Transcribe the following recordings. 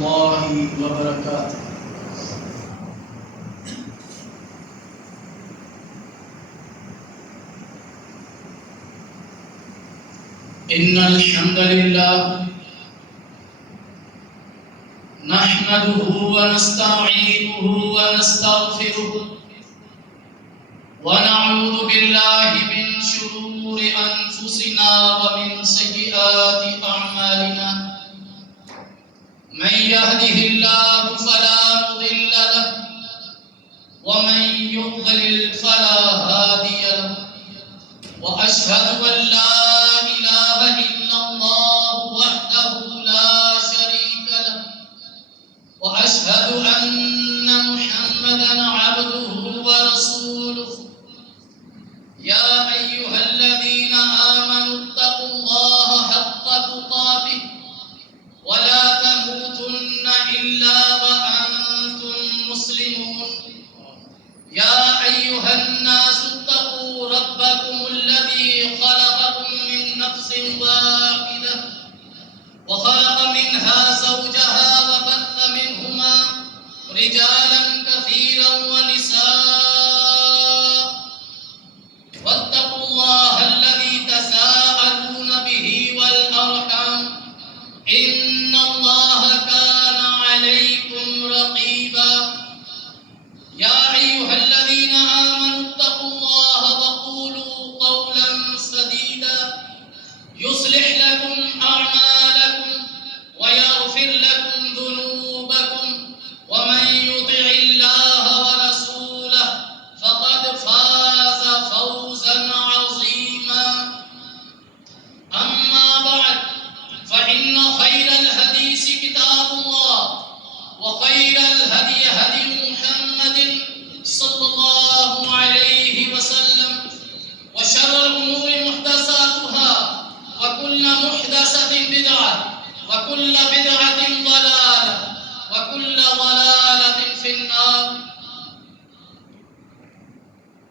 الله وبركاته. إن الحمد لله نحمده ونستعينه ونستغفره ونعوذ بالله من شرور أنفسنا ومن سيئات أعمالنا. من يهده الله فلا مضل له ومن يضلل فلا هادي له. وأشهد أن لا إله إلا الله وحده لا شريك له. وأشهد أن محمدا عبده ورسوله. يا أيها الذين آمنوا اتقوا الله حق تقاته ولا تموتن إلا وأنتم مسلمون. يا أيها الناس اتقوا ربكم الذي خلقكم من نفس واحدة وخلق منها زوجها وبث منهما رجالا كثيرا ونساء. واتقوا الله الذي تساءلون به والأرحام إن الله كان عليكم رقيبا. يا أيها الذين آمنوا اتقوا الله وقولوا قولا سديدا يصلح لكم أعمالكم ويغفر لكم ذنوبكم. ومن يطع الله ورسوله فقد فاز فوزا عظيما. أما بعد فإن خير الحديث كتاب الله وخير الهدي هدي محمد صلى الله عليه وسلم. وشر الأمور محدثاتها وكل محدثة بدعة وكل بدعة ضلالة وكل ضلالة في النار.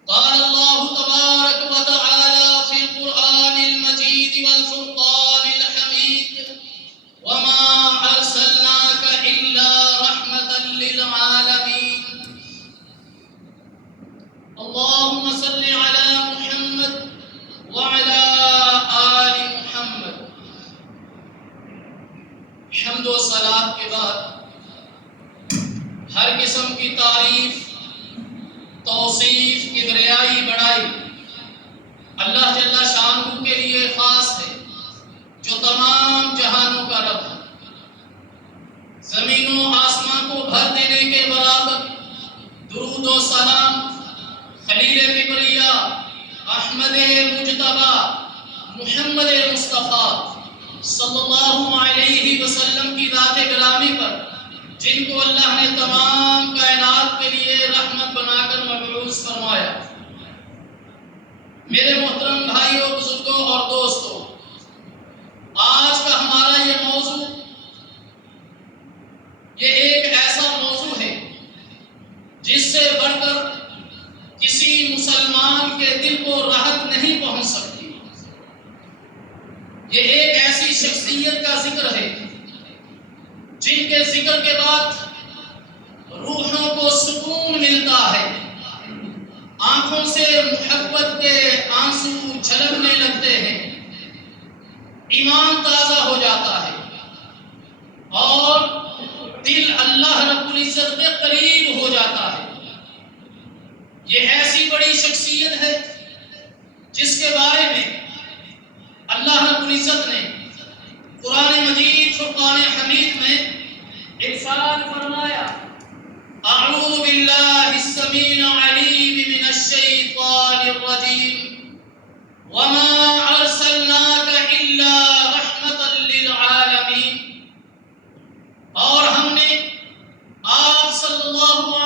قال الله تبارك وتعالى في القرآن المجيد والفرقان الحميد: وما أرسلناك إلا رحمة للعالمين. اللهم صل على محمد وعلى آل محمد. حمد و صلاۃ کے بعد ہر قسم کی تعریف، توصیف، کبریائی، بڑائی اللہ جل شانہ کے لیے خاص ہے، جو تمام جہانوں کا رب ہے. زمین و آسمان کو بھر دینے کے برابر درود و سلام خلیل کبریا احمد مجتبی محمد مصطفیٰ صلی اللہ علیہ وسلم کی ذات گرامی پر، جن کو اللہ نے تمام کائنات کے لیے رحمت بنا کر مبعوث فرمایا. میرے محترم بھائیوں، بزرگوں اور دوستوں، آج کا ہمارا یہ موضوع یہ ایک ایسا موضوع ہے جس سے بڑھ کر کسی مسلمان کے دل کو راحت نہیں پہنچ سکتی. یہ ایک ایسی شخصیت کا ذکر ہے جن کے ذکر کے بعد روحوں کو سکون ملتا ہے، آنکھوں سے محبت کے آنسو جھلکنے لگتے ہیں، ایمان تازہ ہو جاتا ہے اور دل اللہ رب العزت کے قریب ہو جاتا ہے. یہ ایسی بڑی شخصیت ہے جس کے بارے میں اللہ رب العزت نے قرآن مجید فرقان حمید میں ارشاد فرمایا: اعوذ باللہ السمیع العلیم من الشیطان الرجیم وما ارسلناک الا رحمتا للعالمین. اور ہم نے آپ صلی اللہ